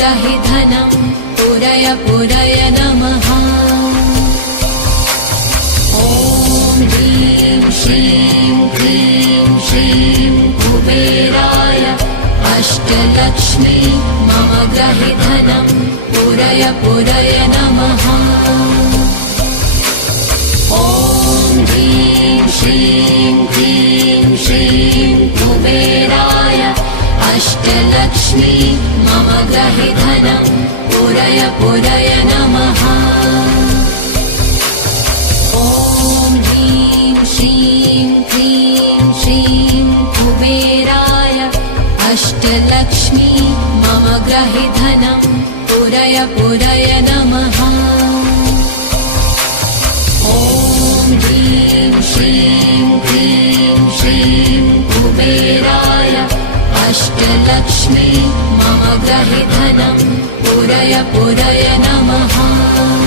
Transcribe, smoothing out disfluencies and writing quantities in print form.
ग्रहि धनं पुरय पुरय नमः। ॐ ह्रीं श्रीं क्लीं श्रीं कुबेराय अष्टलक्ष्मी मम ग्रहि धनं पुरय पुरय नमः। ॐ ह्रीं श्रीं क्लीं श्रीं कुबेराय अष्टलक्ष्मी मम ग्रहि धनं पुरय पुरय नमः। ॐ ह्रीं श्रीं क्लीं श्रीं कुबेराय अष्टलक्ष्मी मम ग्रहि धनं पुरय पुरय नमः। ॐ ह्रीं श्रीं क्लीं श्रीं कुबेराय अष्टलक्ष्मी मम ग्रहि धनं पुरय पुरय नमः।